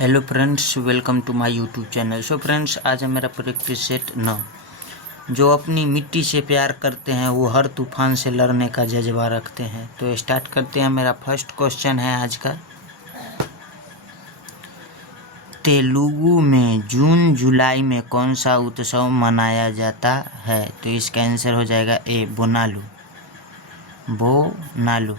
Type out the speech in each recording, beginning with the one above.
Hello friends, welcome to my YouTube channel. So friends, आज है मेरा प्रैक्टिस सेट 9। जो अपनी मिट्टी से प्यार करते हैं वो हर तूफान से लड़ने का जज्बा रखते हैं। तो स्टार्ट करते हैं। मेरा फर्स्ट क्वेश्चन है आज का, तेलुगु में जून जुलाई में कौन सा उत्सव मनाया जाता है? तो इसका आंसर हो जाएगा ए, बोनालू। बोनालू।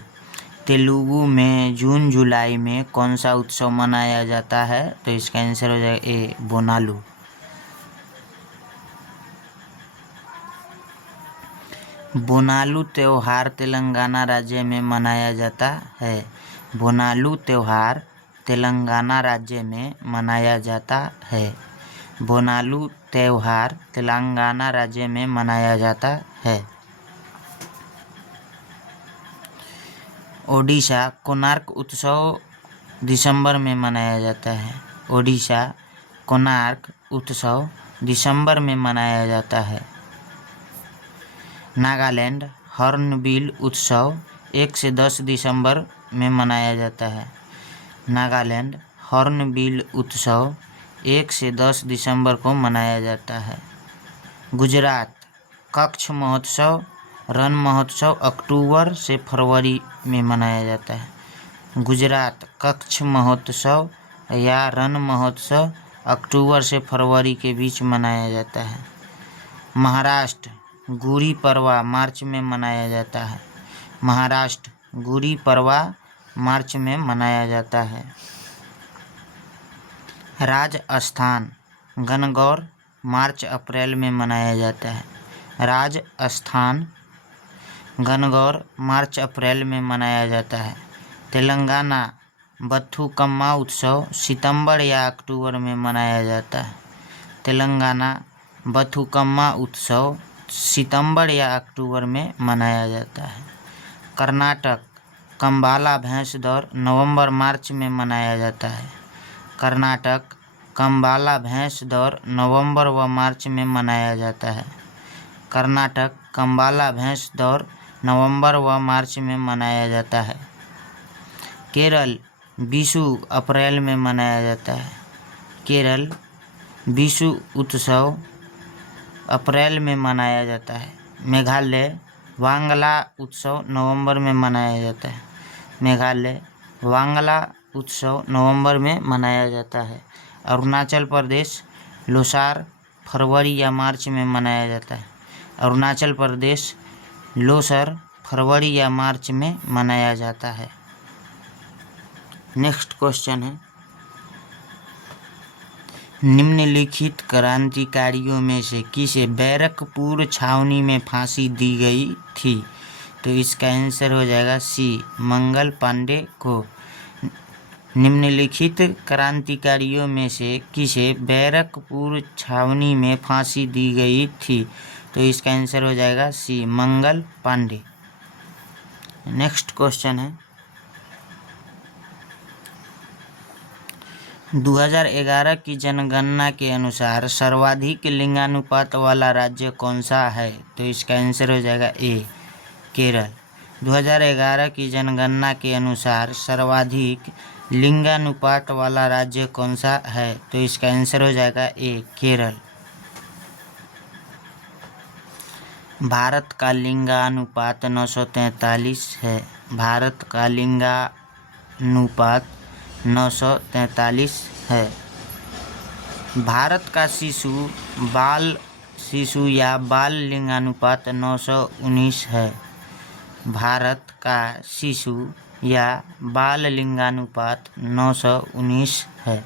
तेलुगु में जून जुलाई में कौन सा उत्सव मनाया जाता है? तो इसका आंसर हो जाएगा ए, बोनालू। बोनालू त्यौहार तेलंगाना राज्य में मनाया जाता है। बोनालू त्यौहार तेलंगाना राज्य में मनाया जाता है। बोनालू त्यौहार तेलंगाना राज्य में मनाया जाता है। ओडिशा कोणार्क उत्सव दिसंबर में मनाया जाता है। ओडिशा कोणार्क उत्सव दिसंबर में मनाया जाता है। नागालैंड हॉर्नबिल उत्सव 1 से 10 दिसंबर में मनाया जाता है। नागालैंड हॉर्नबिल उत्सव 1 से 10 दिसंबर को मनाया जाता है। गुजरात कच्छ महोत्सव रण महोत्सव अक्टूबर से फरवरी में मनाया जाता है। गुजरात कच्छ महोत्सव या रण महोत्सव अक्टूबर से फरवरी के बीच मनाया जाता है। महाराष्ट्र गुड़ी पड़वा मार्च में मनाया जाता है। महाराष्ट्र गुड़ी पड़वा मार्च में मनाया जाता है। राजस्थान गणगौर मार्च अप्रैल में मनाया जाता है। राजस्थान गणगौर मार्च अप्रैल में मनाया जाता है। तेलंगाना बथुकम्मा उत्सव सितंबर या अक्टूबर में मनाया जाता है। तेलंगाना बथुकम्मा उत्सव सितंबर या अक्टूबर में मनाया जाता है। कर्नाटक कंबाला भैंस दौड़ नवंबर मार्च में मनाया जाता है। कर्नाटक कंबाला भैंस दौड़ नवंबर व मार्च में मनाया जाता है। कर्नाटक कंबाला भैंस दौड़ नवंबर व मार्च में मनाया जाता है। केरल विशु अप्रैल में मनाया जाता है। केरल विशु उत्सव अप्रैल में मनाया जाता है। मेघालय वांगला उत्सव नवंबर में मनाया जाता है। मेघालय वांगला उत्सव नवंबर में मनाया जाता है। अरुणाचल प्रदेश लोसार फरवरी या मार्च में मनाया जाता है। अरुणाचल प्रदेश लोसर फरवरी या मार्च में मनाया जाता है। नेक्स्ट क्वेश्चन है, निम्नलिखित क्रांतिकारियों में से किसे बैरकपुर छावनी में फांसी दी गई थी? तो इसका आंसर हो जाएगा सी, मंगल पांडे को। निम्नलिखित क्रांतिकारियों में से किसे बैरकपुर छावनी में फांसी दी गई थी? तो इसका आंसर हो जाएगा सी, मंगल पांडे। नेक्स्ट क्वेश्चन है, 2011 की जनगणना के अनुसार सर्वाधिक लिंगानुपात वाला राज्य कौन सा है? तो इसका आंसर हो जाएगा ए, केरल। 2011 की जनगणना के अनुसार सर्वाधिक लिंगानुपात वाला राज्य कौन सा है? तो इसका आंसर हो जाएगा ए, केरल। भारत का लिंगानुपात 943 है। भारत का लिंगानुपात 943 है। भारत का शिशु या बाल लिंगानुपात 919 है। भारत का शिशु या बाल लिंगानुपात 919 है।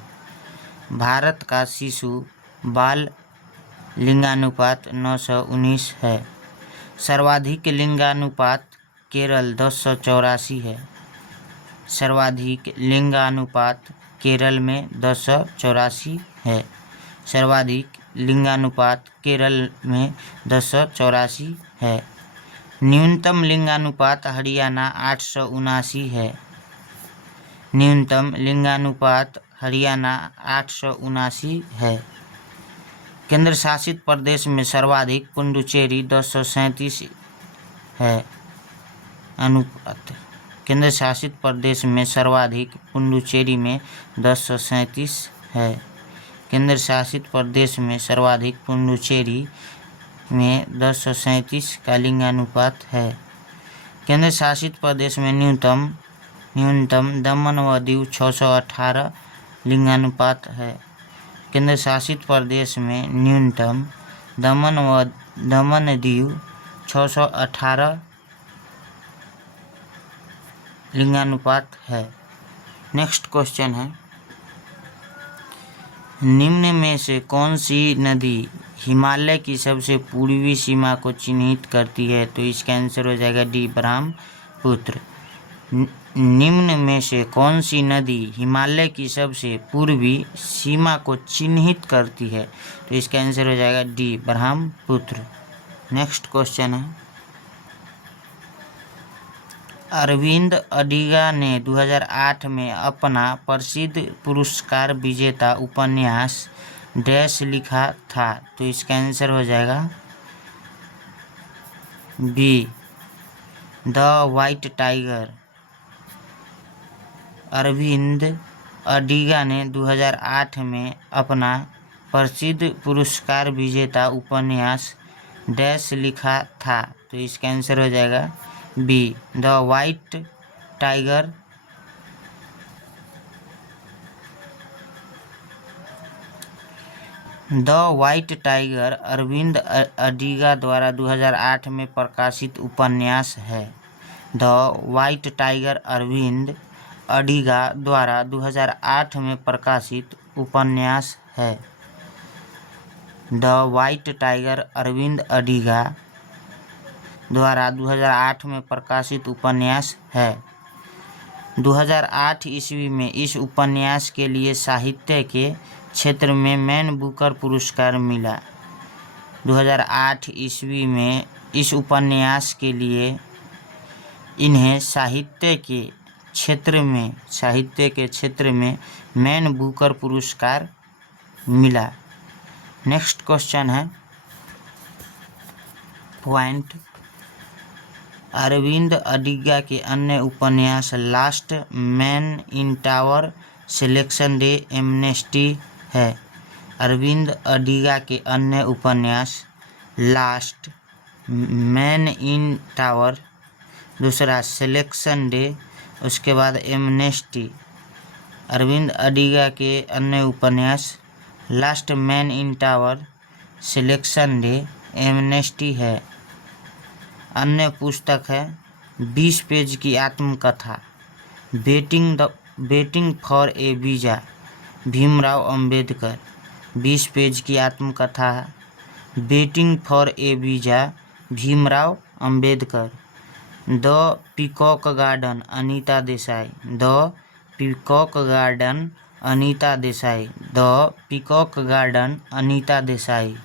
भारत का शिशु बाल लिंगानुपात 919 है। सर्वाधिक लिंगानुपात केरल 1084 है। सर्वाधिक लिंगानुपात केरल में 1084 है। सर्वाधिक लिंगानुपात केरल में 1084 है। न्यूनतम लिंगानुपात हरियाणा 879 है। न्यूनतम लिंगानुपात हरियाणा 879 है। केंद्र शासित प्रदेश में सर्वाधिक पुडुचेरी 1037 है अनुपात। केंद्र शासित प्रदेश में सर्वाधिक पुडुचेरी में 1037 है। केंद्र शासित प्रदेश में सर्वाधिक पुडुचेरी में 1037 का लिंगानुपात है। केंद्र शासित प्रदेश में न्यूनतम दमन व दीव 618 लिंगानुपात है। केंद्र शासित प्रदेश में न्यूनतम दमन दीव 618 लिंगानुपात है। नेक्स्ट क्वेश्चन है, निम्न में से कौन सी नदी हिमालय की सबसे पूर्वी सीमा को चिन्हित करती है? तो इसका आंसर हो जाएगा डी, ब्रह्मपुत्र। निम्न में से कौन सी नदी हिमालय की सबसे पूर्वी सीमा को चिन्हित करती है? तो इसका आंसर हो जाएगा डी, ब्रह्मपुत्र। नेक्स्ट क्वेश्चन है, अरविंद अडिगा ने 2008 में अपना प्रसिद्ध पुरस्कार विजेता उपन्यास डैश लिखा था? तो इसका आंसर हो जाएगा B, the white tiger. Aravind Adiga ने 2008 में अपना प्रसिद्ध पुरस्कार विजेता उपन्यास डैश लिखा था? तो इसका आंसर हो जाएगा B, the white tiger. The white tiger Aravind Adiga द्वारा 2008 में प्रकाशित उपन्यास है। The white tiger Aravind Adiga द्वारा 2008 में प्रकाशित उपन्यास है। The white tiger Aravind Adiga द्वारा 2008 में प्रकाशित उपन्यास है। 2008 ईस्वी में इस उपन्यास के लिए साहित्य के क्षेत्र में मैन बुकर पुरस्कार मिला। 2008 ईस्वी में इस उपन्यास के लिए इन्हें साहित्य के क्षेत्र में मैन बुकर पुरस्कार मिला। नेक्स्ट क्वेश्चन है, पॉइंट, अरविंद अडिगा के अन्य उपन्यास last man in tower, selection day, amnesty है। अरविंद अडिगा के अन्य उपन्यास लास्ट मैन इन टावर, दूसरा सिलेक्शन डे, उसके बाद एमनेस्टी। अरविंद अडिगा के अन्य उपन्यास last man in tower, selection day, amnesty है। अन्य पुस्तक है 20 पेज की आत्मकथा waiting for a visa, Bhimrao Ambedkar. 20 page की आत्मकथा waiting for a visa, Bhimrao Ambedkar. The peacock garden, Anita Desai. The peacock garden, Anita Desai. The peacock garden, Anita Desai.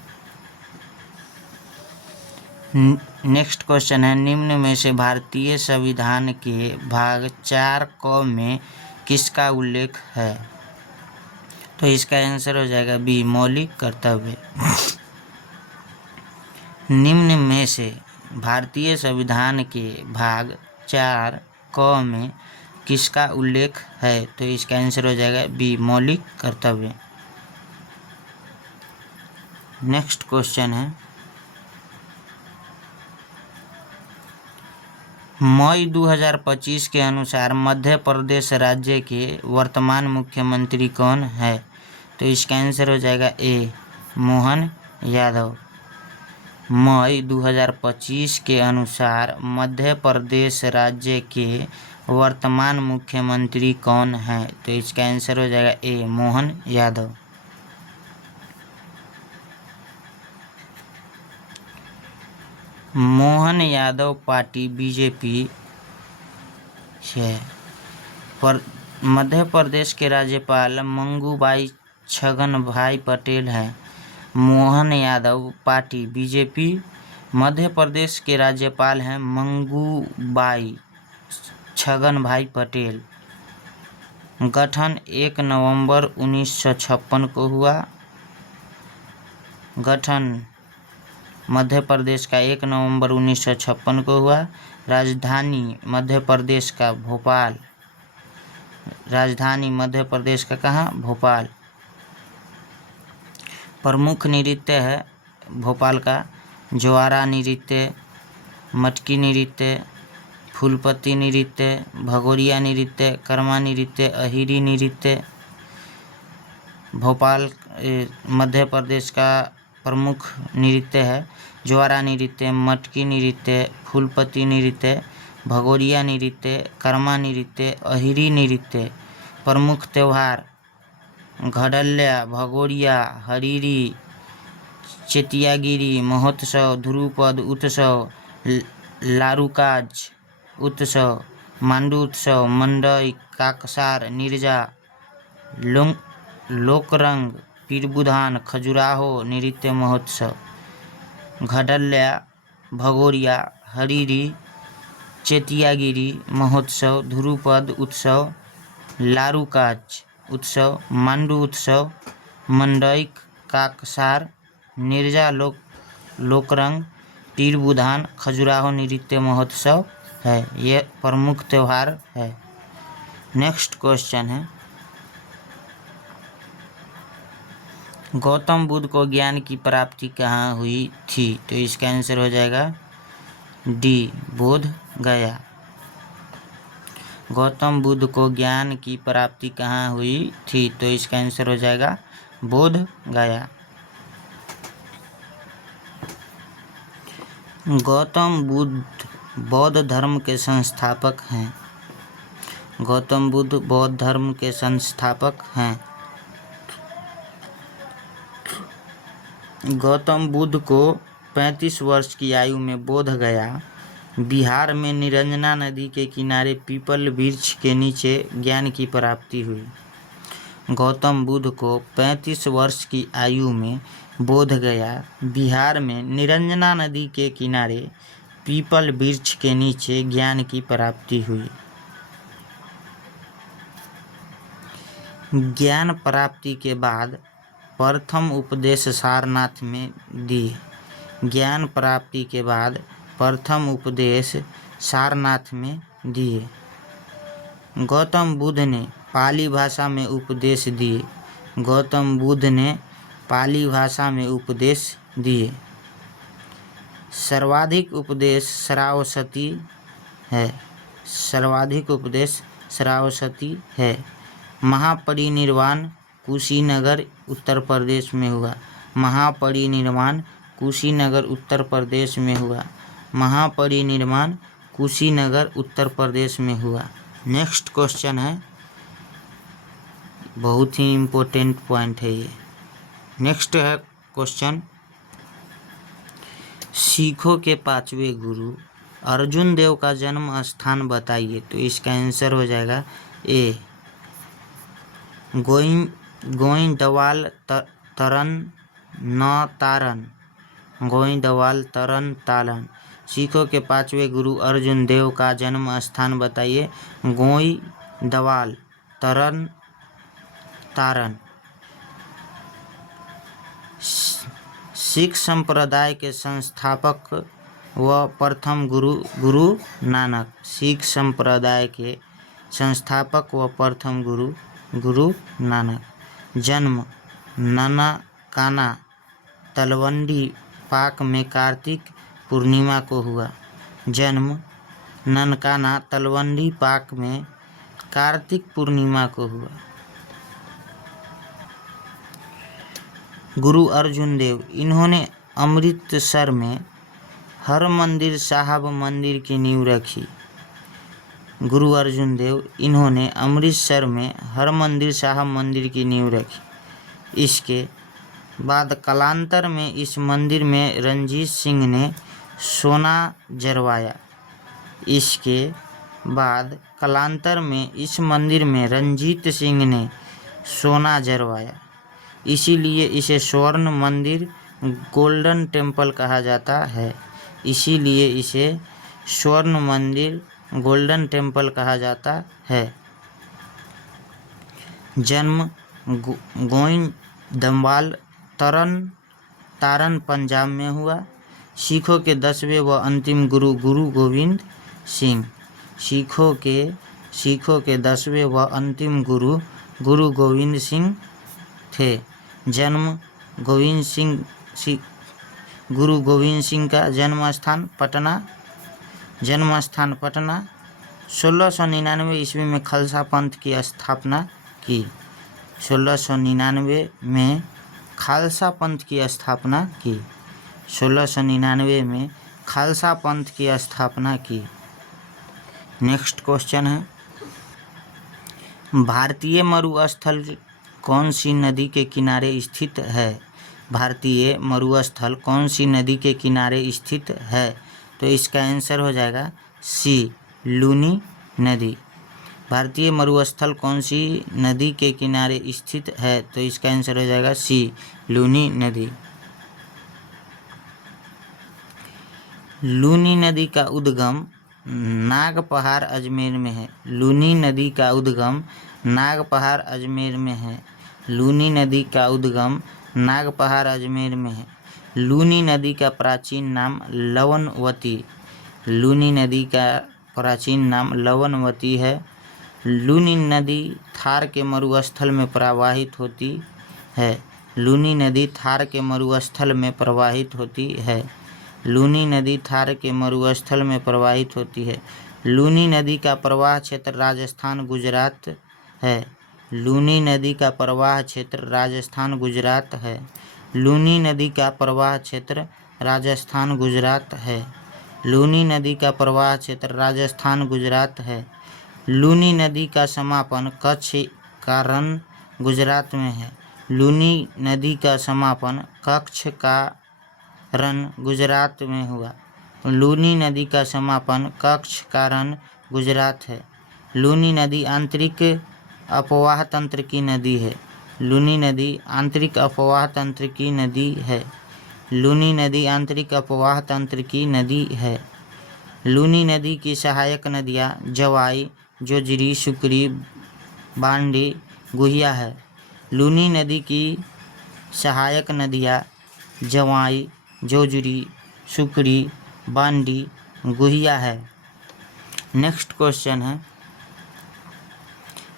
Next question है, निम्न में से भारतीय संविधान के भाग 4 क में किसका उल्लेख है? तो इसका आंसर हो जाएगा बी, मौलिक कर्तव्य। निम्न में से भारतीय संविधान के भाग 4 क में किसका उल्लेख है? तो इसका आंसर हो जाएगा बी, मौलिक कर्तव्य। नेक्स्ट क्वेश्चन है, मई 2025 के अनुसार मध्य प्रदेश राज्य के वर्तमान मुख्यमंत्री कौन है? तो इसका आंसर हो जाएगा ए, मोहन यादव। मई 2025 के अनुसार मध्य प्रदेश राज्य के वर्तमान मुख्यमंत्री कौन है? तो इसका आंसर हो जाएगा ए, मोहन यादव। मोहन यादव पार्टी बीजेपी है। मध्य प्रदेश के राज्यपाल मंगूबाई छगनभाई पटेल हैं। मोहन यादव पार्टी बीजेपी मध्य प्रदेश के राज्यपाल हैं मंगूबाई छगनभाई पटेल। गठन 1 नवंबर 1956 को हुआ। गठन मध्य प्रदेश का 1 नवंबर 1956 को हुआ। राजधानी मध्य प्रदेश का भोपाल। राजधानी मध्य प्रदेश का कहाँ? भोपाल। प्रमुख नृत्य है भोपाल का ज्वारा नृत्य, मटकी नृत्य, फूलपत्ती नृत्य, भगोरिया नृत्य, कर्मा नृत्य, अहिरी नृत्य। भोपाल मध्य प्रदेश का प्रमुख नृत्य है ज्वारा नृत्य, मटकी नृत्य, फूलपत्ती नृत्य, भगोरिया नृत्य, कर्मा नृत्य, अहिरी नृत्य। प्रमुख त्यौहार घड़ल्या, भगोरिया, हरिरी, चेतियागिरी महोत्सव, ध्रुपद उत्सव, लारूकाज उत्सव, मांडू उत्सव, मंडई, काकसार, निरजा, लोकरंग, पीरबुधान, खजुराहो नृत्य महोत्सव। घड़ल्या, भगोरिया, हरिरी, चेतियागिरी महोत्सव, ध्रुपद उत्सव, लारूकाज उत्सव, मांडू उत्सव, मंडई, काकसार, निरजा, लोकरंग, पीरबुधान, खजुराहो नृत्य महोत्सव है। ये प्रमुख त्यौहार है। नेक्स्ट क्वेश्चन है, गौतम बुद्ध को ज्ञान की प्राप्ति कहाँ हुई थी? तो इसका आंसर हो जाएगा डी, बोध गया। गौतम बुद्ध को ज्ञान की प्राप्ति कहाँ हुई थी? तो इसका आंसर हो जाएगा बोध गया। गौतम बुद्ध बौद्ध धर्म के संस्थापक हैं। गौतम बुद्ध बौद्ध धर्म के संस्थापक हैं। गौतम बुद्ध को 35 वर्ष की आयु में बोध गया बिहार में निरंजना नदी के किनारे पीपल वृक्ष के नीचे ज्ञान की प्राप्ति हुई। गौतम बुद्ध को 35 वर्ष की आयु में बोध गया बिहार में निरंजना नदी के किनारे पीपल वृक्ष के नीचे ज्ञान की प्राप्ति हुई। ज्ञान प्राप्ति के बाद प्रथम उपदेश सारनाथ में दिए। ज्ञान प्राप्ति के बाद प्रथम उपदेश सारनाथ में दिए। गौतम बुद्ध ने पाली भाषा में उपदेश दिए। गौतम बुद्ध ने पाली भाषा में उपदेश दिए। सर्वाधिक उपदेश श्रावस्ती है। सर्वाधिक उपदेश श्रावस्ती है। महापरिनिर्वाण कुशीनगर उत्तर प्रदेश में हुआ। महापरिनिर्वाण कुशीनगर उत्तर प्रदेश में हुआ। महापरिनिर्वाण कुशीनगर उत्तर प्रदेश में हुआ। नेक्स्ट क्वेश्चन है, बहुत ही इम्पोर्टेंट पॉइंट है ये। नेक्स्ट है क्वेश्चन, सिखों के 5वें गुरु अर्जुन देव का जन्म स्थान बताइए। तो इसका आंसर हो जाएगा ए, गोइंदवाल तरन तारन। गोइंदवाल तरन तालन। सिखों के 5वें गुरु अर्जुन देव का जन्म स्थान बताइए। गोइंदवाल तरन तारन। सिख संप्रदाय के संस्थापक व प्रथम गुरु नानक। सिख संप्रदाय के संस्थापक व प्रथम गुरु नानक। जन्म ननकाना तलवंडी पाक में कार्तिक पूर्णिमा को हुआ। जन्म ननकाना तलवंडी पाक में कार्तिक पूर्णिमा को हुआ। गुरु अर्जुन देव, इन्होंने अमृतसर में हरमंदिर साहब मंदिर की नींव रखी। गुरु अर्जुन देव, इन्होंने अमृतसर में हरमंदिर साहब मंदिर की नींव रखी। इसके बाद कालांतर में इस मंदिर में रणजीत सिंह ने सोना जरवाया। इसके बाद कालांतर में इस मंदिर में रणजीत सिंह ने सोना जरवाया, इसीलिए इसे स्वर्ण मंदिर गोल्डन टेम्पल कहा जाता है। इसीलिए इसे स्वर्ण मंदिर गोल्डन टेम्पल कहा जाता है। जन्म गोइंदवाल तारन पंजाब में हुआ। सिखों के 10वें व अंतिम गुरु गोविंद सिंह। सिखों के 10वें व अंतिम गुरु गुरु गोविंद सिंह थे। जन्म गुरु गोविंद सिंह का जन्म स्थान पटना। 1699 ईस्वी में खालसा पंथ की स्थापना की। 1699 में खालसा पंथ की स्थापना की। 1699 में खालसा पंथ की स्थापना की। नेक्स्ट क्वेश्चन है, भारतीय मरुस्थल कौन सी नदी के किनारे स्थित है? भारतीय मरुस्थल कौन सी नदी के किनारे स्थित है? तो इसका आंसर हो जाएगा सी, लूनी नदी। भारतीय मरुस्थल कौन सी नदी के किनारे स्थित है? तो इसका आंसर हो जाएगा सी, लूनी नदी। लूनी नदी का उद्गम नागपहाड़ अजमेर में है। लूनी नदी का उद्गम नागपहाड़ अजमेर में है। लूनी नदी का उद्गम नागपहाड़ अजमेर में है। लूनी नदी का प्राचीन नाम लवणवती। लूनी नदी का प्राचीन नाम लवणवती है। लूनी नदी थार के मरुस्थल में प्रवाहित होती है। लूनी नदी थार के मरुस्थल में प्रवाहित होती है। लूनी नदी थार के मरुस्थल में प्रवाहित होती है। लूनी नदी का प्रवाह क्षेत्र राजस्थान गुजरात है। लूनी नदी का प्रवाह क्षेत्र राजस्थान गुजरात है। लूनी नदी का प्रवाह क्षेत्र राजस्थान गुजरात है। लूनी नदी का प्रवाह क्षेत्र राजस्थान गुजरात है। लूनी नदी का समापन कच्छ का रण गुजरात में है। लूनी नदी का समापन कच्छ का रण गुजरात में हुआ। लूनी नदी का समापन कच्छ का रण गुजरात है। लूनी नदी आंतरिक अपवाह तंत्र की नदी है। लूनी नदी आंतरिक अपवाह तंत्र की नदी है। लूनी नदी आंतरिक अपवाह तंत्र की नदी है। लूनी नदी की सहायक नदियाँ जवाई, जोजरी, सुकरी, बांडी, गुहिया है। लूनी नदी की सहायक नदियाँ जवाई, जोजरी, सुकरी, बांडी, गुहिया है। नेक्स्ट क्वेश्चन है,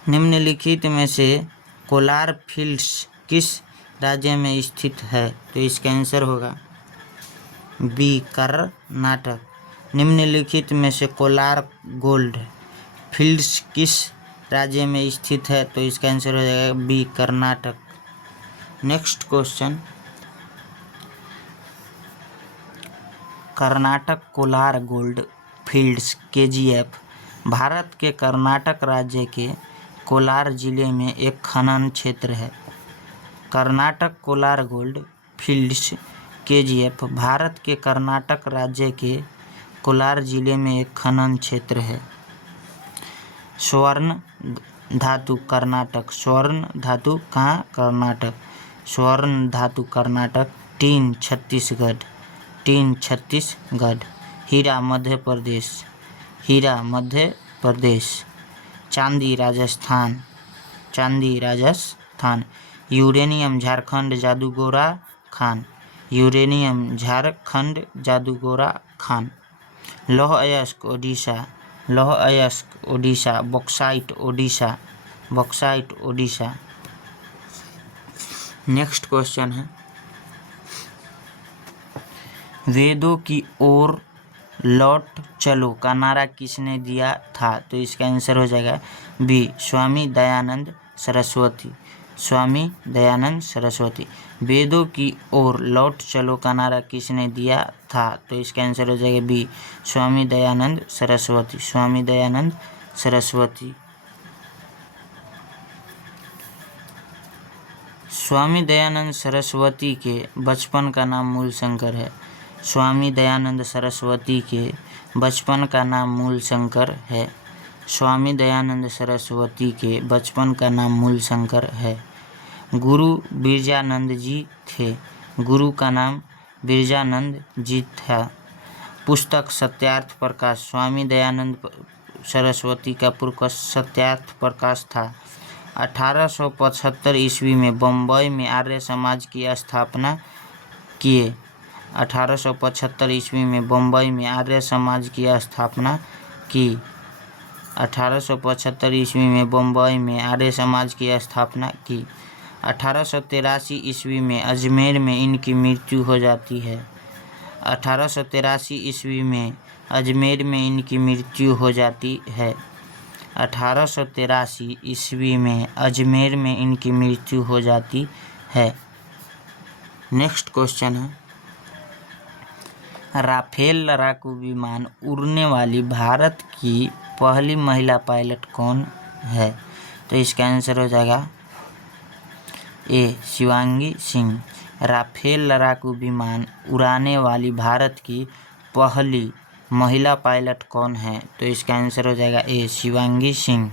निम्नलिखित में से कोलार फील्ड्स किस राज्य में स्थित है? तो इसका आंसर होगा बी, कर्नाटक। निम्नलिखित में से कोलार गोल्ड फील्ड्स किस राज्य में स्थित है? तो इसका आंसर हो जाएगा B, Karnataka. Next question, Karnataka Kolar gold fields KGF Bharat के कर्नाटक राज्य के कोलार जिले में एक खनन क्षेत्र है। Karnataka Kolar gold fields KGF Bharat के कर्नाटक राज्य के कोलार जिले में एक खनन क्षेत्र है। स्वर्ण धातु कर्नाटक। स्वर्ण धातु कहाँ? कर्नाटक। स्वर्ण धातु कर्नाटक। टीन छत्तीसगढ़। टीन छत्तीसगढ़। हीरा मध्य प्रदेश। हीरा मध्य प्रदेश। चांदी राजस्थान। चांदी राजस्थान। यूरेनियम झारखंड जादूगोरा खान। यूरेनियम झारखंड जादूगोरा खान। लौह अयस्क ओडिशा। लौह अयस्क Odisha. Bauxite Odisha. Bauxite Odisha. Next question है, वेदों की ओर लौट चलो का नारा किसने दिया था? तो इसका आंसर हो जाएगा बी, स्वामी दयानंद सरस्वती। स्वामी दयानंद सरस्वती। वेदों की ओर लौट चलो का नारा किसने दिया था? तो इसका आंसर हो जाएगा बी, स्वामी दयानंद सरस्वती। स्वामी दयानंद सरस्वती। स्वामी दयानंद सरस्वती के बचपन का नाम मूलशंकर है। स्वामी दयानंद सरस्वती के बचपन का नाम मूलशंकर है। स्वामी दयानंद सरस्वती के बचपन का नाम मूलशंकर है। गुरु बिरजानंद जी थे। गुरु का नाम बिरजानंद जी था। पुस्तक सत्यार्थ प्रकाश। स्वामी दयानंद सरस्वती का पुस्तक सत्यार्थ प्रकाश था। 1875 ईस्वी में बम्बई में आर्य समाज की स्थापना किए। 1875 ईस्वी में बम्बई में आर्य समाज की स्थापना की। 1875 ईस्वी में बम्बई में आर्य समाज की स्थापना की। 1883 ईस्वी में अजमेर में इनकी मृत्यु हो जाती है। 1883 ईस्वी में अजमेर में इनकी मृत्यु हो जाती है। 1883 ईस्वी में अजमेर में इनकी मृत्यु हो जाती है। नेक्स्ट क्वेश्चन है, राफेल लड़ाकू विमान उड़ने वाली भारत की पहली महिला पायलट कौन है? तो इसका आंसर हो जाएगा ए शिवांगी सिंह। राफेल लड़ाकू विमान उड़ाने वाली भारत की पहली महिला पायलट कौन है? तो इसका आंसर हो जाएगा ए शिवांगी सिंह।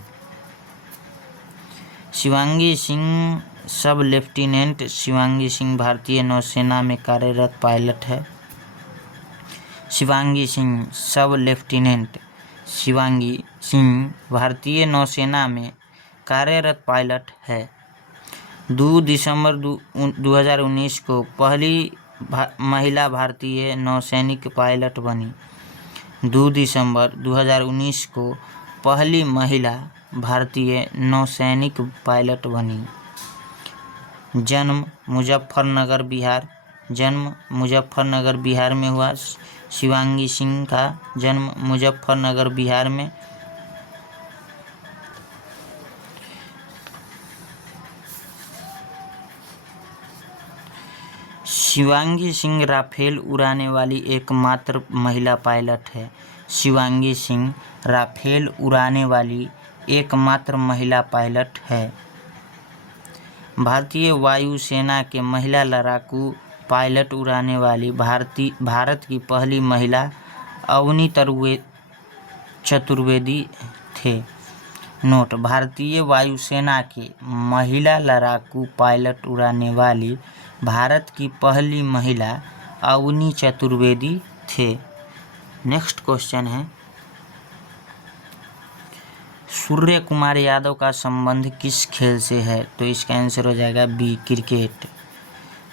शिवांगी सिंह सब लेफ्टिनेंट शिवांगी सिंह भारतीय नौसेना में कार्यरत पायलट है। शिवांगी सिंह सब लेफ्टिनेंट शिवांगी सिंह भारतीय नौसेना में कार्यरत पायलट है। 2 दिसंबर 2019 को पहली महिला भारतीय नौसैनिक पायलट बनी। 2 दिसंबर 2019 को पहली महिला भारतीय नौसैनिक पायलट बनी। जन्म मुजफ्फरनगर बिहार। जन्म मुजफ्फरनगर बिहार में हुआ। शिवांगी सिंह का जन्म मुजफ्फरनगर बिहार में। शिवांगी सिंह राफेल उड़ाने वाली एकमात्र महिला पायलट है। शिवांगी सिंह राफेल उड़ाने वाली एकमात्र महिला पायलट है। भारतीय वायुसेना के महिला लड़ाकू पायलट उड़ाने वाली भारत की पहली महिला अवनी चतुर्वेदी थे। नोट, भारतीय वायुसेना के महिला लड़ाकू पायलट उड़ाने वाली भारत की पहली महिला अवनी चतुर्वेदी थे। नेक्स्ट क्वेश्चन है, सूर्य कुमार यादव का संबंध किस खेल से है? तो इसका आंसर हो जाएगा बी क्रिकेट।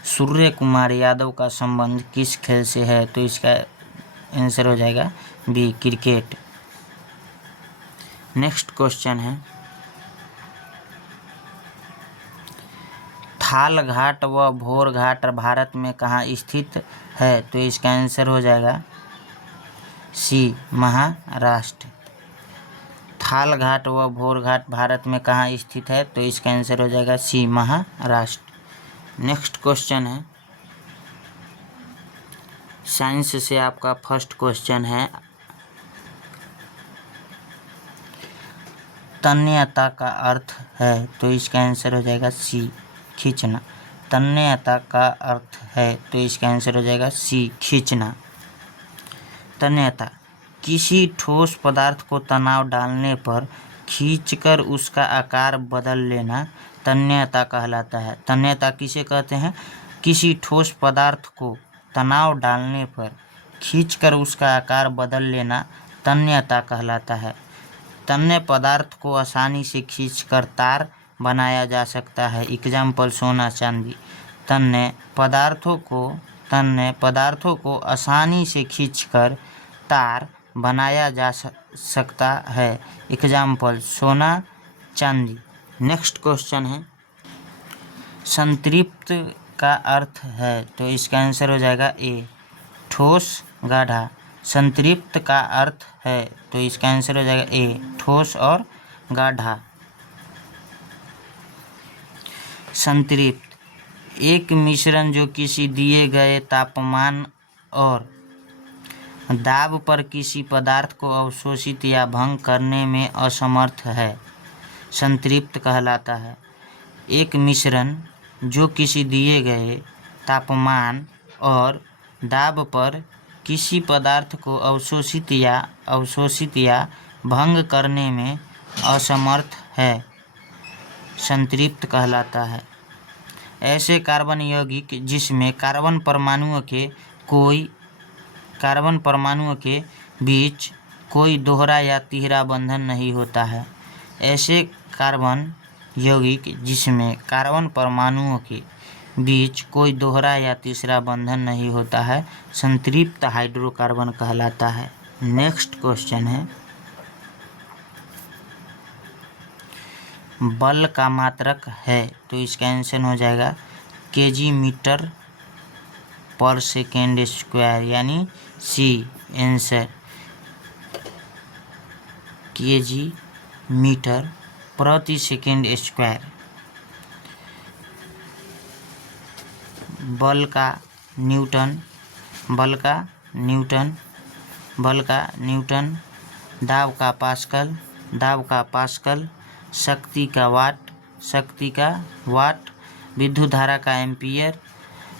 सूर्य कुमार यादव का संबंध किस खेल से है? तो इसका आंसर हो जाएगा बी क्रिकेट। नेक्स्ट क्वेश्चन है, थाल घाट व भोर घाट भारत में कहाँ स्थित है? तो इसका आंसर हो जाएगा सी महाराष्ट्र। थाल घाट व भोर घाट भारत में कहाँ स्थित है? तो इसका आंसर हो जाएगा सी महाराष्ट्र। नेक्स्ट क्वेश्चन है, साइंस से आपका फर्स्ट क्वेश्चन है, तन्यता का अर्थ है? तो इसका आंसर हो जाएगा सी खींचना। तन्यता का अर्थ है तो इसका आंसर हो जाएगा सी खींचना। तन्यता, किसी ठोस पदार्थ को तनाव डालने पर खींचकर उसका आकार बदल लेना तन्यता कहलाता है। तन्यता किसे कहते हैं? किसी ठोस पदार्थ को तनाव डालने पर खींचकर उसका आकार बदल लेना तन्यता कहलाता है। तन्य पदार्थ को आसानी से खींचकर तार बनाया जा सकता है। एग्जाम्पल सोना चांदी। तन्य पदार्थों को आसानी से खींचकर तार बनाया जा सकता है। एग्जाम्पल सोना चांदी। नेक्स्ट क्वेश्चन है, संतृप्त का अर्थ है? तो इसका आंसर हो जाएगा ए ठोस गाढ़ा। संतृप्त का अर्थ है तो इसका आंसर हो जाएगा ए ठोस और गाढ़ा। संतृप्त, एक मिश्रण जो किसी दिए गए तापमान और दाब पर किसी पदार्थ को अवशोषित या भंग करने में असमर्थ है, संतृप्त कहलाता है। एक मिश्रण जो किसी दिए गए तापमान और दाब पर किसी पदार्थ को अवशोषित या भंग करने में असमर्थ है, संतृप्त कहलाता है। ऐसे कार्बन यौगिक जिसमें कार्बन परमाणुओं के बीच कोई दोहरा या तीसरा बंधन नहीं होता है। ऐसे कार्बन यौगिक जिसमें कार्बन परमाणुओं के बीच कोई दोहरा या तीसरा बंधन नहीं होता है, संतृप्त हाइड्रोकार्बन कहलाता है। नेक्स्ट क्वेश्चन है, बल का मात्रक है, तो इसका आंसर हो जाएगा केजी मीटर पर सेकेंड स्क्वायर, यानी सी आंसर केजी मीटर प्रति सेकेंड स्क्वायर। बल का न्यूटन, बल का न्यूटन, बल का न्यूटन, दाब का पास्कल, दाब का पास्कल, शक्ति का वाट, शक्ति का वाट, विद्युत धारा का एम्पियर,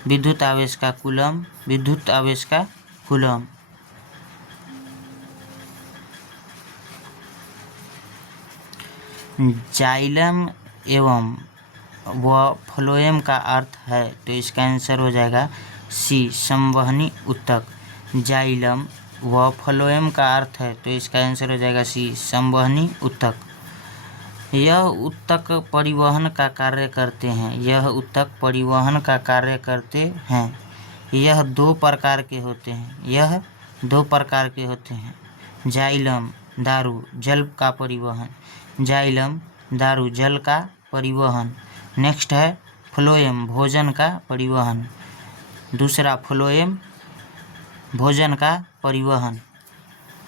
विद्युत आवेश का कूलम, विद्युत आवेश का कूलम। जाइलम एवं व फ्लोएम का अर्थ है, तो इसका आंसर हो जाएगा सी संवहनी ऊतक। जाइलम व फ्लोएम का अर्थ है, तो इसका आंसर हो जाएगा सी संवहनी ऊतक। यह ऊतक परिवहन का कार्य करते हैं, यह ऊतक परिवहन का कार्य करते हैं। यह दो प्रकार के होते हैं, यह दो प्रकार के होते हैं। जाइलम दारू जल का परिवहन, जाइलम दारू जल का परिवहन। नेक्स्ट है फ्लोएम भोजन का परिवहन, दूसरा फ्लोएम भोजन का परिवहन।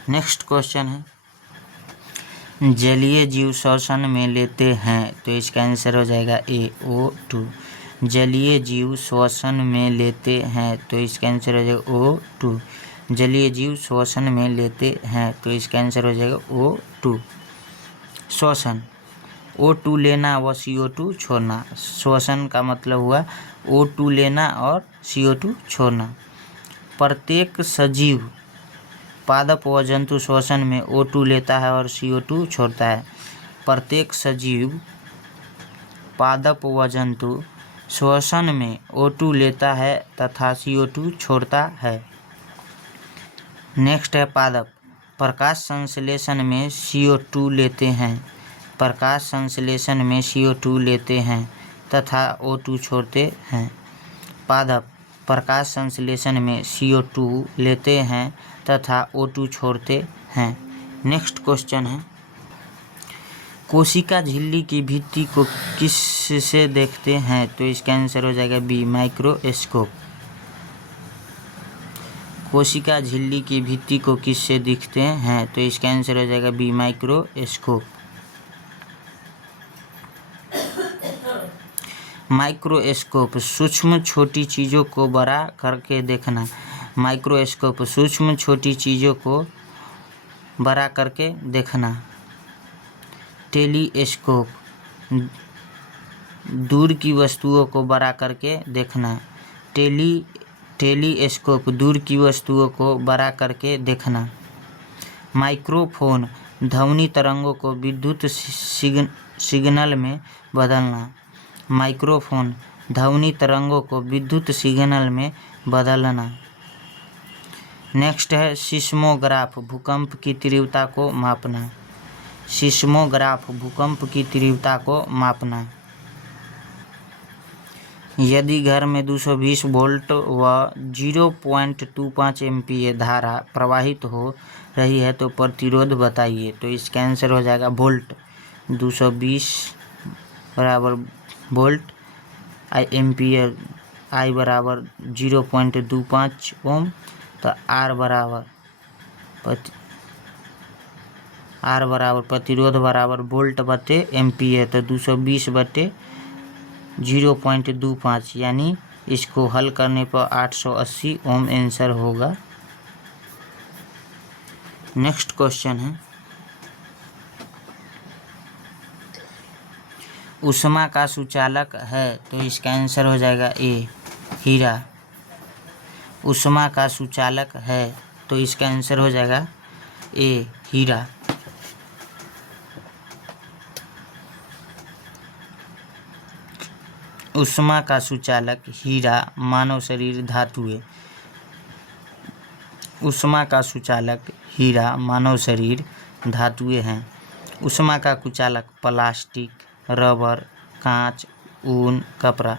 नेक्स्ट क्वेश्चन है, जलीय जीव श्वसन में लेते हैं, तो इसका आंसर हो जाएगा O2। जलीय जीव श्वसन में लेते हैं, तो इसका आंसर हो जाएगा O2। जलीय जीव श्वसन में लेते हैं, तो इसका आंसर हो जाएगा O2। श्वसन O2 लेना व CO2 छोड़ना, श्वसन का मतलब हुआ O2 लेना और CO2 छोड़ना। प्रत्येक सजीव पादप व जंतु श्वसन में O2 लेता है और CO2 छोड़ता है। प्रत्येक सजीव पादप व जंतु श्वसन में O2 लेता है तथा CO2 छोड़ता है। नेक्स्ट है पादप प्रकाश संश्लेषण में CO2 लेते हैं, प्रकाश संश्लेषण में CO2 लेते हैं तथा O2 छोड़ते हैं। पादप प्रकाश संश्लेषण में CO2 लेते हैं तथा O2 छोड़ते हैं। नेक्स्ट क्वेश्चन है, कोशिका झिल्ली की भित्ति को किस से देखते हैं, तो इसका आंसर हो जाएगा बी माइक्रोस्कोप। कोशिका झिल्ली की भित्ति को किस से दिखते हैं, तो इसका आंसर हो जाएगा बी माइक्रोस्कोप। माइक्रोस्कोप सूक्ष्म छोटी चीज़ों को बड़ा करके देखना, माइक्रोस्कोप सूक्ष्म छोटी चीज़ों को बड़ा करके देखना। टेलीस्कोप दूर की वस्तुओं को बड़ा करके देखना, टेलीस्कोप दूर की वस्तुओं को बड़ा करके देखना। माइक्रोफोन ध्वनि तरंगों को विद्युत सिग्नल में बदलना, माइक्रोफोन ध्वनि तरंगों को विद्युत सिग्नल में बदलना। नेक्स्ट है सिस्मोग्राफ भूकंप की तीव्रता को मापना, सिस्मोग्राफ भूकंप की तीव्रता को मापना। यदि घर में 220 वोल्ट व 0.25 एम्पीयर धारा प्रवाहित हो रही है तो प्रतिरोध बताइए, तो इसका आंसर हो जाएगा वोल्ट। 220 बराबर वोल्ट, एम्पियर I बराबर 0.25 ओम, तो R बराबर प्रतिरोध बराबर वोल्ट बटे एम्पियर, तो 220 बटे 0.25, यानी इसको हल करने पर 880 ओम आंसर होगा। नेक्स्ट क्वेश्चन है, ऊष्मा का सुचालक है, तो इसका आंसर हो जाएगा ए हीरा। ऊष्मा का सुचालक है, तो इसका आंसर हो जाएगा ए हीरा। ऊष्मा का सुचालक हीरा मानव शरीर धातुएं, ऊष्मा का सुचालक हीरा मानव शरीर धातुएं हैं। ऊष्मा का कुचालक प्लास्टिक, रबर, कांच, ऊन, कपड़ा।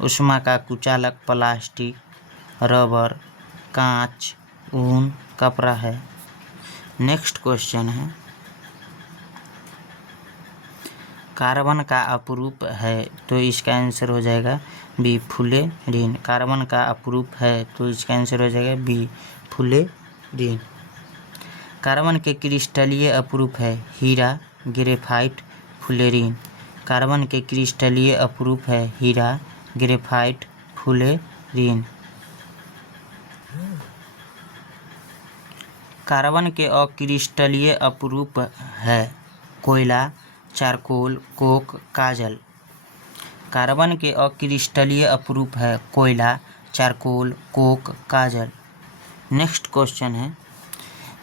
ऊष्मा का कुचालक प्लास्टिक, रबर, कांच, ऊन, कपड़ा है। नेक्स्ट क्वेश्चन है, कार्बन का अपरूप है, तो इसका आंसर हो जाएगा बी फुलेरीन। कार्बन का अपरूप है, तो इसका आंसर हो जाएगा बी फुलेरीन। कार्बन के क्रिस्टलीय अपरूप है हीरा, ग्रेफाइट, फुलेरीन। कार्बन के क्रिस्टलीय अपरूप है हीरा, ग्रेफाइट, फुलेरीन। कार्बन के अक्रिस्टलीय अपरूप है कोयला, चारकोल, कोक, काजल। कार्बन के अक्रिस्टलीय अपरूप है कोयला, चारकोल, कोक, काजल। नेक्स्ट क्वेश्चन है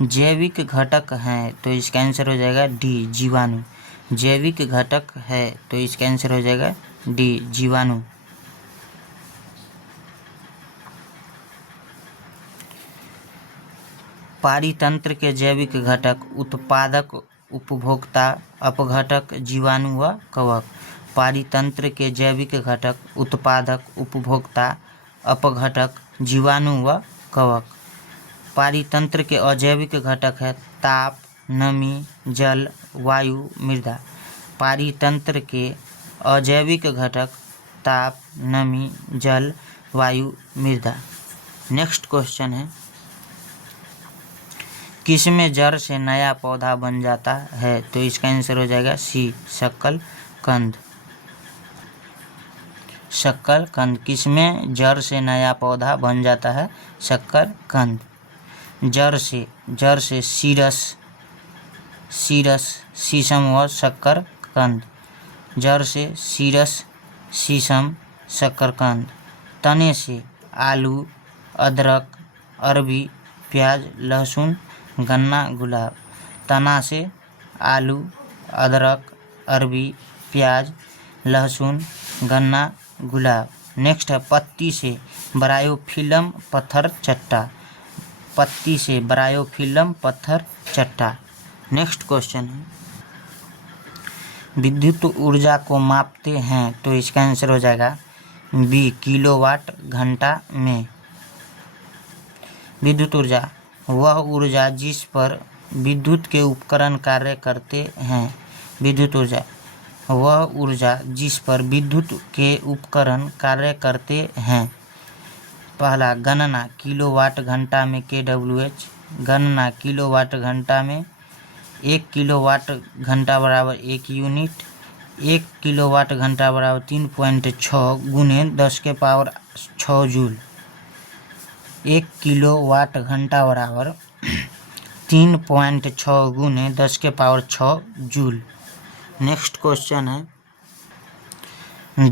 जैविक घटक हैं, तो इसका आंसर हो जाएगा डी जीवाणु। जैविक घटक है, तो इसका आंसर हो जाएगा डी जीवाणु। पारितंत्र के जैविक घटक उत्पादक, उपभोक्ता, अपघटक, जीवाणु व कवक। पारितंत्र के जैविक घटक उत्पादक, उपभोक्ता, अपघटक, जीवाणु व कवक। पारितंत्र के अजैविक घटक है ताप, नमी, जल, वायु, मृदा। पारितंत्र के अजैविक घटक ताप, नमी, जल, वायु, मृदा। नेक्स्ट क्वेश्चन है किसमें जड़ से नया पौधा बन जाता है, तो इसका आंसर हो जाएगा सी शकलकंद। शकलकंद किसमें जड़ से नया पौधा बन जाता है, शकलकंद। जड़ से सीरस, शीशम व शकरकंद। जड़ से सीरस, शीशम, शकरकंद। तने से आलू, अदरक, अरबी, प्याज, लहसुन, गन्ना, गुलाब। तना से आलू, अदरक, अरबी, प्याज, लहसुन, गन्ना, गुलाब। नेक्स्ट है पत्ती से ब्रायोफिल्म, पत्थर चट्टा। पत्ती से ब्रायोफिल्म, पत्थर चट्टा। नेक्स्ट क्वेश्चन है विद्युत ऊर्जा को मापते हैं, तो इसका आंसर हो जाएगा बी किलोवाट घंटा में। विद्युत ऊर्जा वह ऊर्जा जिस पर विद्युत के उपकरण कार्य करते हैं। विद्युत ऊर्जा वह ऊर्जा जिस पर विद्युत के उपकरण कार्य करते हैं। पहला गणना किलोवाट घंटा में kWh। गणना किलोवाट घंटा में 1 किलोवाट घंटा बराबर 1 यूनिट। 1 किलोवाट घंटा बराबर 3.6 गुने 10⁶ जूल। 1 किलोवाट घंटा बराबर 3.6 गुने 10⁶ जूल। नेक्स्ट क्वेश्चन है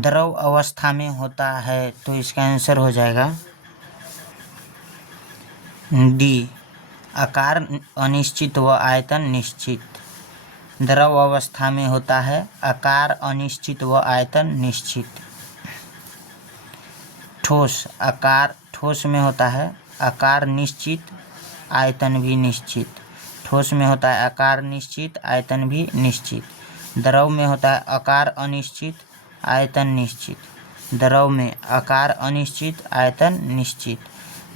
द्रव अवस्था में होता है, तो इसका आंसर हो जाएगा डी आकार अनिश्चित व आयतन निश्चित। द्रव अवस्था में होता है आकार अनिश्चित व आयतन निश्चित। ठोस में होता है आकार निश्चित, आयतन भी निश्चित। ठोस में होता है आकार निश्चित, आयतन भी निश्चित। द्रव में होता है आकार अनिश्चित, आयतन निश्चित। द्रव में आकार अनिश्चित, आयतन निश्चित।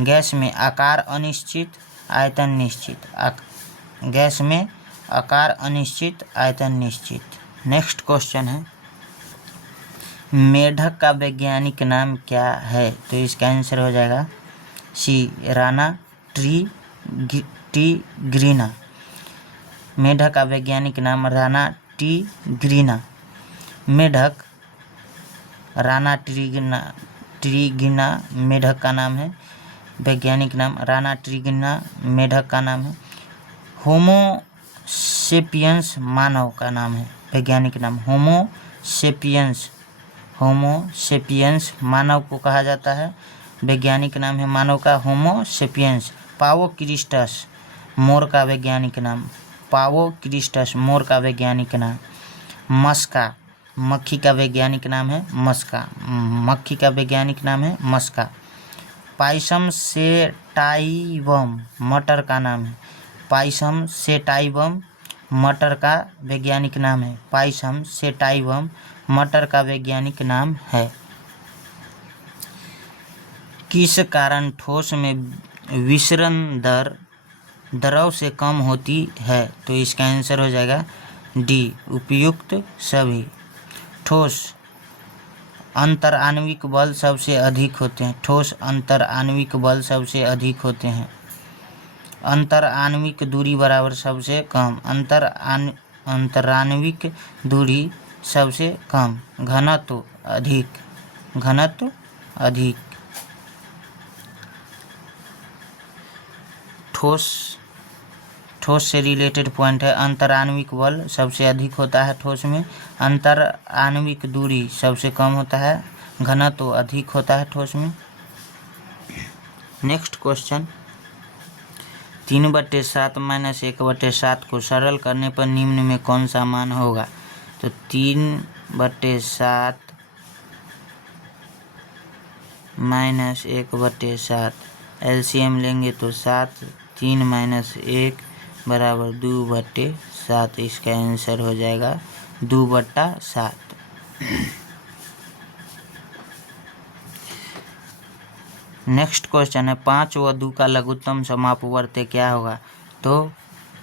गैस में आकार अनिश्चित, आयतन निश्चित। गैस में आकार अनिश्चित, आयतन निश्चित। नेक्स्ट क्वेश्चन है मेढक का वैज्ञानिक नाम क्या है, तो इसका आंसर हो जाएगा सी राना टिग्रिना। मेढक का वैज्ञानिक नाम राना टिग्रिना। मेढक राना टिग्रिना मेढक का नाम है। वैज्ञानिक नाम राना टिग्रिना मेढक का नाम है। होमो सेपियंस मानव का नाम है। वैज्ञानिक नाम होमो सेपियंस मानव को कहा जाता है। वैज्ञानिक नाम है मानव का होमो सेपियंस। पावोक्रिस्टस मोर का वैज्ञानिक नाम। पावोक्रिस्टस मोर का वैज्ञानिक नाम। मस्का मक्खी का वैज्ञानिक नाम है मस्का। मक्खी का वैज्ञानिक नाम है मस्का। पाइसम सेटाइवम मटर का नाम है। पाइसम सेटाइवम मटर का वैज्ञानिक नाम है। पाइसम सेटाइवम मटर का वैज्ञानिक नाम है। किस कारण ठोस में विसरण दर द्रव से कम होती है, तो इसका आंसर हो जाएगा डी उपयुक्त सभी। ठोस अंतर आणविक बल सबसे अधिक होते हैं। ठोस अंतर आणविक बल सबसे अधिक होते हैं। अंतर आणविक दूरी बराबर सबसे कम। अंतराण्विक दूरी सबसे कम। घनत्व अधिक। घनत्व अधिक। ठोस से रिलेटेड पॉइंट है। अंतर आणविक बल सबसे अधिक होता है ठोस में। अंतर आणविक दूरी सबसे कम होता है। घनत्व अधिक होता है ठोस में। नेक्स्ट क्वेश्चन, 3/7 - 1/7 को सरल करने पर निम्न में कौन सा मान होगा? तो 3/7 - 1/7 एलसीएम लेंगे तो 7, 3 - 1 बराबर 2/7। इसका आंसर हो जाएगा 2/7। नेक्स्ट क्वेश्चन है 5 व 2 का लघुत्तम समापवर्त्य क्या होगा? तो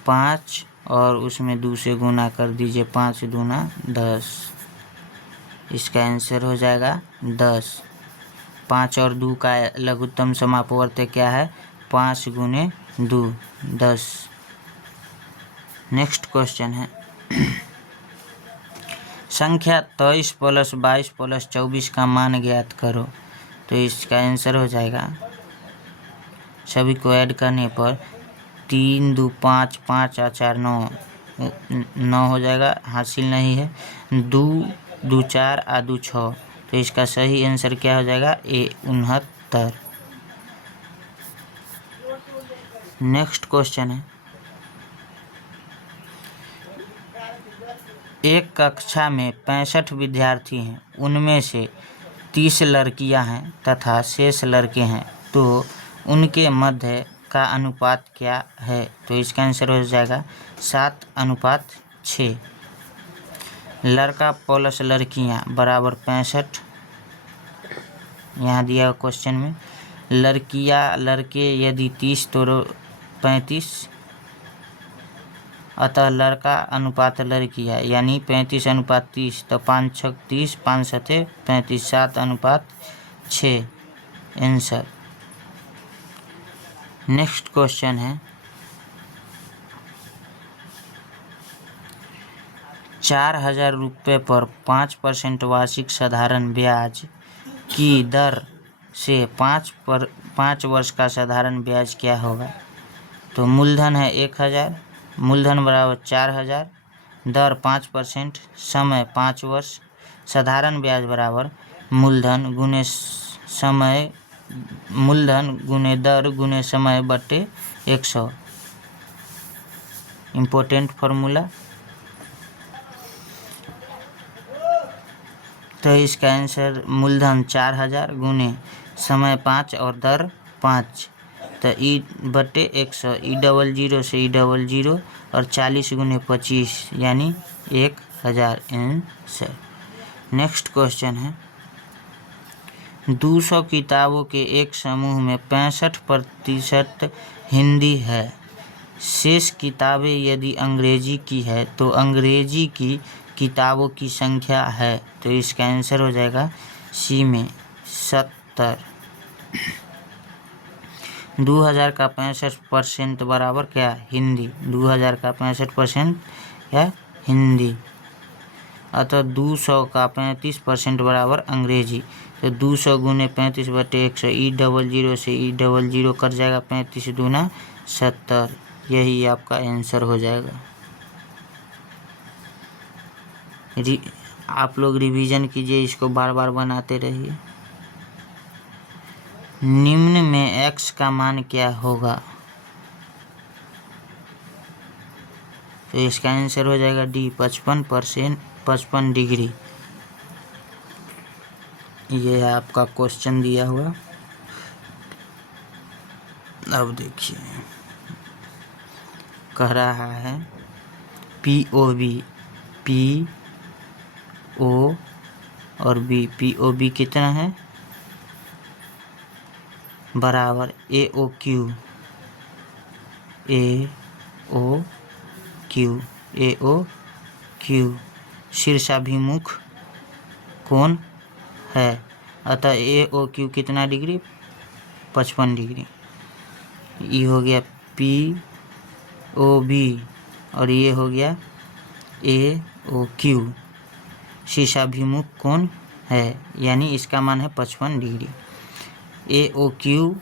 5 और उसमें 2 से गुना कर दीजिए। 5 दूना 10। इसका आंसर हो जाएगा 10। 5 और 2 का लघुत्तम समापवर्त्य क्या है? 5 × 2 10। नेक्स्ट क्वेश्चन है संख्या 23 + 22 + 24 का मान ज्ञात करो। तो इसका आंसर हो जाएगा, सभी को ऐड करने पर 3 × 2 = 5, 5 और 4 = 9 हो जाएगा। हासिल नहीं है। 2 × 2 = 4 और 2 = 6। तो इसका सही आंसर क्या हो जाएगा? 69। नेक्स्ट क्वेश्चन है एक कक्षा में 65 विद्यार्थी हैं, उनमें से 30 लड़कियां हैं तथा शेष लड़के हैं, तो उनके मध्य का अनुपात क्या है? तो इसका आंसर हो जाएगा 7:6। लड़का प्लस लड़कियां बराबर 65। यहाँ दिया क्वेश्चन में लड़कियां लड़के यदि 30 तो 35, अतः लड़का अनुपात लड़कियां यानी 35:30। तो 5 × 6 = 30, 5 × 7 = 35, 7:6 आंसर। नेक्स्ट क्वेश्चन है 4,000 रुपये पर 5% वार्षिक साधारण ब्याज की दर से 5 वर्ष का साधारण ब्याज क्या होगा? तो मूलधन है 1,000, मूलधन बराबर 4,000, दर 5%, समय 5 वर्ष, साधारण ब्याज बराबर मूलधन गुने समय, मूलधन गुने दर गुने समय बटे 100। Important formula. तो इसका आंसर मूलधन 4,000 गुने समय 5 और दर 5। तो E/100, E00 से E00 और 40 × 25 यानी 1,000 आंसर। नेक्स्ट क्वेश्चन है 200 किताबों के एक समूह में 65% हिंदी है, शेष किताबें यदि अंग्रेजी की है तो अंग्रेजी की किताबों की संख्या है। तो इसका आंसर हो जाएगा सी में 70। 2000 का 65% बराबर क्या? हिंदी। 2000 का 65% क्या? हिंदी। अतः 200 का 35% बराबर अंग्रेजी। तो 200 × 35/100 E00 से E00 कट जाएगा। 35 दूना 70। यही आपका आंसर हो जाएगा। आप लोग रिवीजन कीजिए, इसको बार बार बनाते रहिए। निम्न में x का मान क्या होगा? तो इसका आंसर हो जाएगा डी 55 डिग्री। ये है आपका क्वेश्चन दिया हुआ। अब देखिए कह रहा है POV, PO और B, POB कितना है? बराबर AOQ, AOQ शीर्षाभिमुख कोण है। अतः ए ओ क्यू कितना डिग्री, 55 डिग्री। ये हो गया पी ओ बी और ये हो गया ए ओ क्यू। शीर्षाभिमुख कोण है, यानी इसका मान है 55 डिग्री। ए ओ क्यू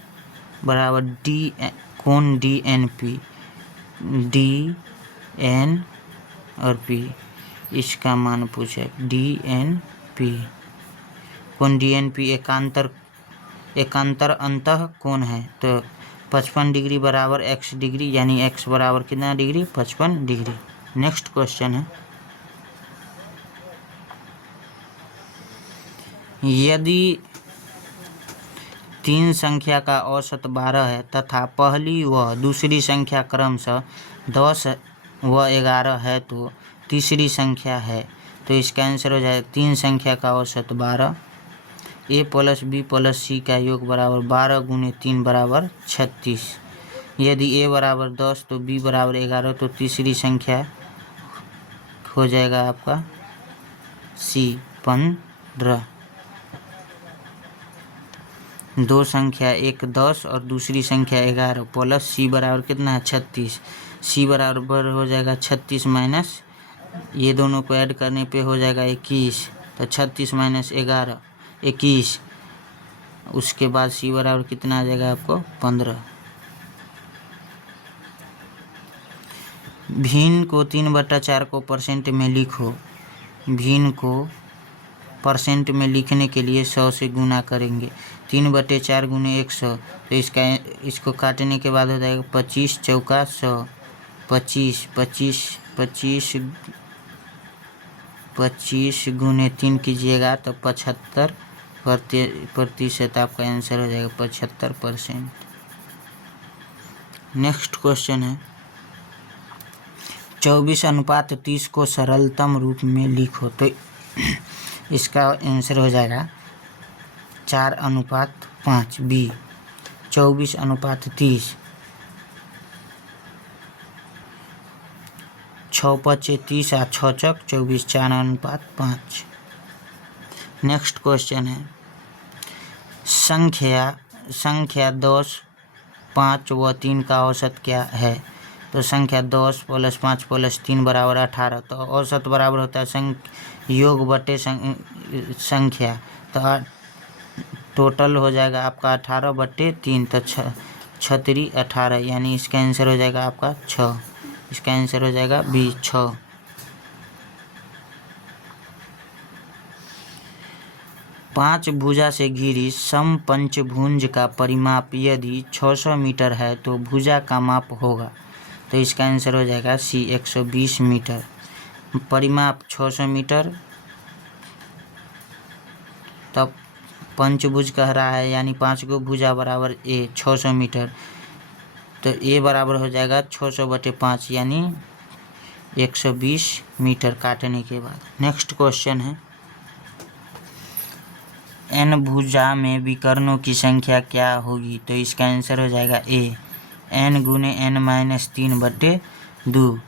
बराबर डी कोण D N P, D N और पी, इसका मान पूछे डी एन पी। कोण डी एन पी एकांतर अंतः कोण है, तो 55 डिग्री बराबर x डिग्री, यानी x बराबर कितना डिग्री, 55 डिग्री। नेक्स्ट क्वेश्चन है, यदि 3 संख्या का औसत 12 है तथा पहली व दूसरी संख्या क्रमशः 10 व 11 है तो तीसरी संख्या है, तो इसका आंसर हो जाएगा 3 संख्या का औसत 12, a प्लस बी प्लस सी का योग बराबर 12 गुने 3 बराबर 36। यदि a बराबर 10 तो b बराबर 11, तो तीसरी संख्या हो जाएगा आपका c 15। दो संख्या एक 10 और दूसरी संख्या 11 प्लस सी बराबर कितना है 36। सी बराबर हो जाएगा 36 माइनस, ये दोनों को ऐड करने पे हो जाएगा 21, तो 36 माइनस 11 21। उसके बाद सी बराबर कितना आ जाएगा आपको 15। भिन्न को 3/4 को परसेंट में लिखो। भिन्न को परसेंट में लिखने के लिए 100 से गुना करेंगे। 3/4 गुने 100, तो इसको काटने के बाद हो जाएगा 25 चौका 100, 25 गुने 3 कीजिएगा तो 75% आपका आंसर हो जाएगा 75%। नेक्स्ट क्वेश्चन है, 24:30 को सरलतम रूप में लिखो। तो इसका आंसर हो जाएगा 4:5 बी। 24:30, 6×5 30 और 6×6 24, 4:5। नेक्स्ट क्वेश्चन है, संख्या 10, 5 व 3 का औसत क्या है। तो संख्या 10 + 5 + 3 बराबर 18, तो औसत बराबर होता है योग बटे संख्या, तो टोटल हो जाएगा आपका 18/3, तो 6×3 18, यानी इसका आंसर हो जाएगा आपका 6। इसका आंसर हो जाएगा बी 6। पांच भुजा से घिरी समपंचभुज का परिमाप यदि 600 मीटर है तो भुजा का माप होगा। तो इसका आंसर हो जाएगा सी 120 मीटर। परिमाप 600 मीटर, तब पंचभुज कह रहा है, यानी 5 को भुजा बराबर ए 600 मीटर, तो ए बराबर हो जाएगा 600/5, यानी 120 मीटर काटने के बाद। नेक्स्ट क्वेश्चन है, n भुजा में विकर्णों की संख्या क्या होगी। तो इसका आंसर हो जाएगा ए n गुने n-3/2।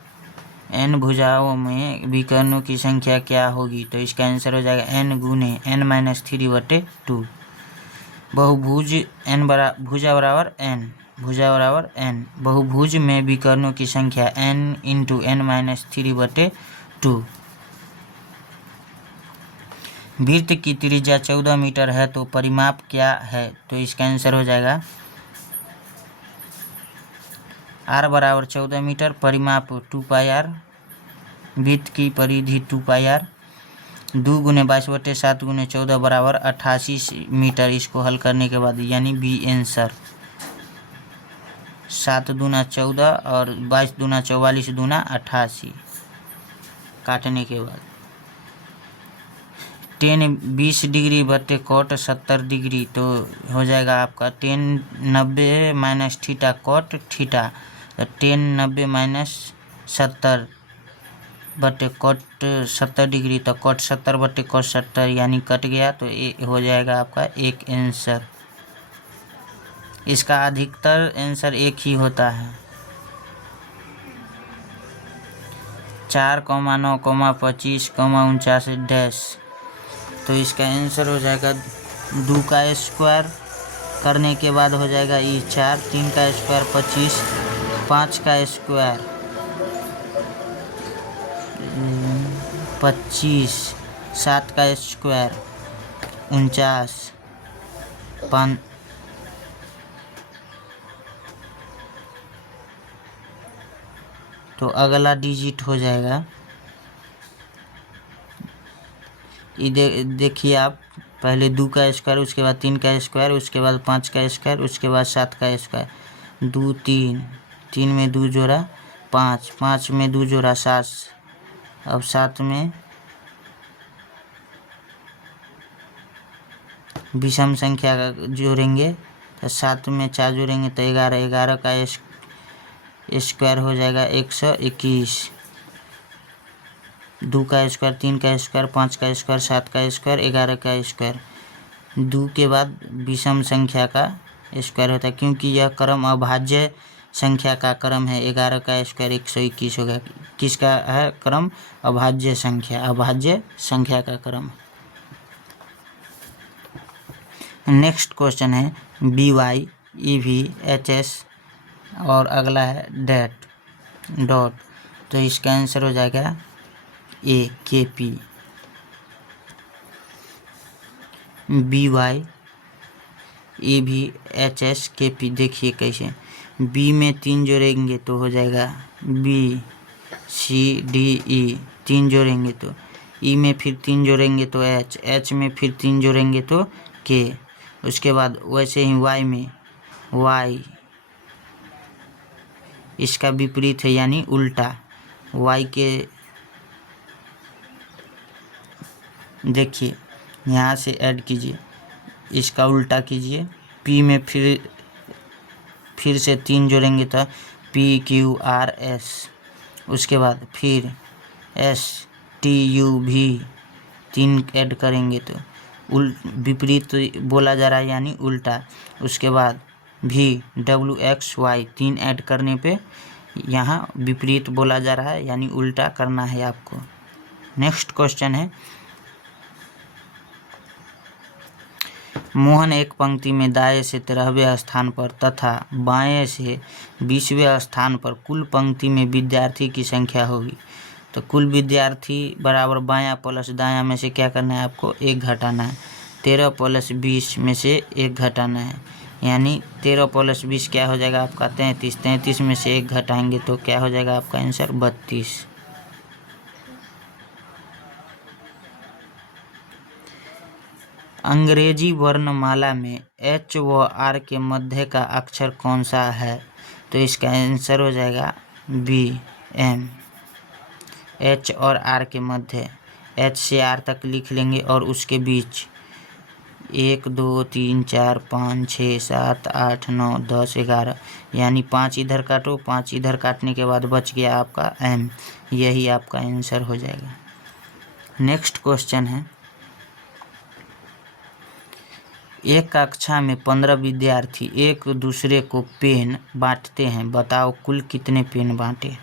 n भुजाओं में विकर्णों की संख्या क्या होगी। तो इसका आंसर हो जाएगा n गुने n-3/2। बहुभुज भुजा बराबर n। बहुभुज में विकर्णों की संख्या n × n-3/2। वृत्त की त्रिज्या 14 मीटर है तो परिमाप क्या है। तो इसका आंसर हो जाएगा r बराबर 14 मीटर, परिमाप 2πr, वृत्त की परिधि 2πr। 2 गुने 22/7 गुने 14 बराबर 88 मीटर। इसको हल करने के बाद यानी बी आंसर। 7 दूना 14 और 22 दूना 44 दूना 88 काटने के बाद। tan 20 डिग्री बटे cot 70 डिग्री, तो हो जाएगा आपका tan 90 minus theta cot theta, तो tan 90 - 70 बटे cot 70 डिग्री, तो cot 70 बटे cot 70 यानी कट गया, तो ये हो जाएगा आपका एक आंसर। इसका अधिकतर आंसर एक ही होता है। 4, 9, 25, 49 डैश। तो इसका आंसर हो जाएगा 2 का स्क्वायर करने के बाद हो जाएगा ई 4, 3 का स्क्वायर 25, 5 का स्क्वायर 25, 7 का स्क्वायर 49, 5 तो अगला डिजिट हो जाएगा देखिए आप, पहले 2 का स्क्वायर, उसके बाद 3 का स्क्वायर, उसके बाद 5 का स्क्वायर, उसके बाद 7 का स्क्वायर, 2 3, 3 में 2 जोड़ा 5, 5 में 2 जोड़ा 7, अब 7 में विषम संख्या का जोड़ेंगे तो 7 में 4 जोड़ेंगे तो 11, 11 का स्क्वायर हो जाएगा 121, 2 का स्क्वायर, 3 का स्क्वायर, 5 का स्क्वायर, 7 का स्क्वायर, 11 का स्क्वायर, 2 के बाद विषम संख्या का स्क्वायर होता है क्योंकि यह क्रम अभाज्य संख्या का क्रम है। 11 का स्क्वायर 121 होगा, किसका है क्रम? अभाज्य संख्या का क्रम। नेक्स्ट क्वेश्चन है BY EV HS और अगला है डॉट, तो इसका आंसर हो जाएगा A KP। BY EV HS KP, देखिए कैसे, B में 3 जोड़ेंगे तो हो जाएगा B C D E, 3 जोड़ेंगे तो E में फिर 3 जोड़ेंगे तो H में फिर 3 जोड़ेंगे तो K, उसके बाद वैसे ही Y में Y, इसका विपरीत है यानी उल्टा, Y के देखिए यहाँ से ऐड कीजिए, इसका उल्टा कीजिए, P में फिर से 3 जोड़ेंगे तो P Q R S, उसके बाद फिर S T U V, 3 add करेंगे तो विपरीत बोला जा रहा है यानी उल्टा, उसके बाद V W X Y, 3 add करने पे यहाँ विपरीत बोला जा रहा है यानी उल्टा करना है आपको। नेक्स्ट क्वेश्चन है, मोहन एक पंक्ति में दाएं से 13वें स्थान पर तथा बाएं से 20वें स्थान पर कुल पंक्ति में विद्यार्थी की संख्या होगी। तो कुल विद्यार्थी बराबर बायां प्लस दायां में से क्या करना है आपको? 1 घटाना है। 13 प्लस 20 में से 1 घटाना है, यानी 13 प्लस 20 क्या हो जाएगा आपका? 33। 33 में से 1 घटाएंगे तो क्या हो जाएगा आपका आंसर? 32। अंग्रेजी वर्णमाला में H व R के मध्य का अक्षर कौन सा है? तो इसका आंसर हो जाएगा B M। H और R के मध्य, H से R तक लिख लेंगे और उसके बीच 1 2 3 4 5 6 7 8 9 10 11, यानी 5 इधर काटो, 5 इधर काटने के बाद बच गया आपका M, यही आपका आंसर हो जाएगा। नेक्स्ट क्वेश्चन है, एक कक्षा में 15 विद्यार्थी एक दूसरे को पेन बांटते हैं, बताओ कुल कितने पेन बांटे?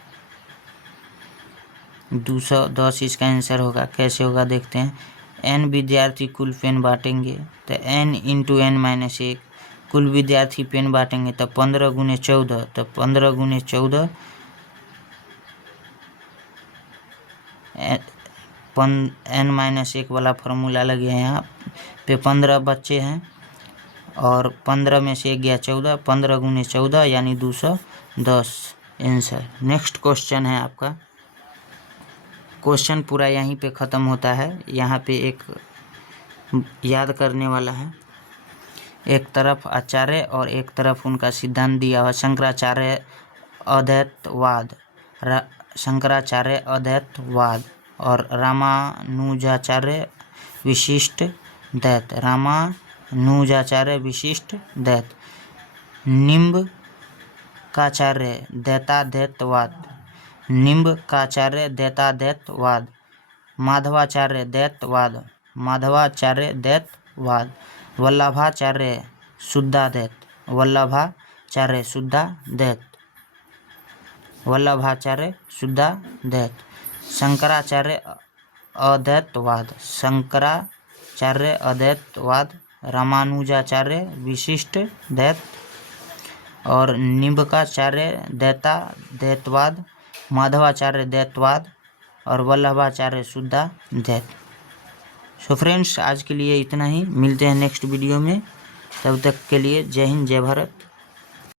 210 इसका आंसर होगा। कैसे होगा देखते हैं। n विद्यार्थी कुल पेन बांटेंगे तो n इंटू n माइनस 1, कुल विद्यार्थी पेन बांटेंगे तो 15 गुने 14, तो 15 गुने 14 n माइनस 1 वाला फार्मूला लग गया यहाँ पे। 15 बच्चे हैं और 15 में से 1 गया 14, 15 गुने 14 यानी 210 आंसर। नेक्स्ट क्वेश्चन है आपका, क्वेश्चन पूरा यहीं पे ख़त्म होता है। यहाँ पे एक याद करने वाला है, एक तरफ आचार्य और एक तरफ उनका सिद्धांत दिया हुआ। शंकराचार्य अद्वैतवाद और रामानुजाचार्य विशिष्ट द्वैत। निम्बकाचार्य द्वैताद्वैतवाद, माधवाचार्य द्वैतवाद, वल्लभाचार्य शुद्धाद्वैत, शंकराचार्य अद्वैतवाद, चार्य अद्वैतवाद, रामानुजाचार्य विशिष्ट द्वैत और निम्बकाचार्य द्वैतवाद, माधवाचार्य द्वैतवाद और वल्लभाचार्य शुद्धाद्वैत। सो फ्रेंड्स, आज के लिए इतना ही। मिलते हैं नेक्स्ट वीडियो में। तब तक के लिए जय हिंद, जय भारत।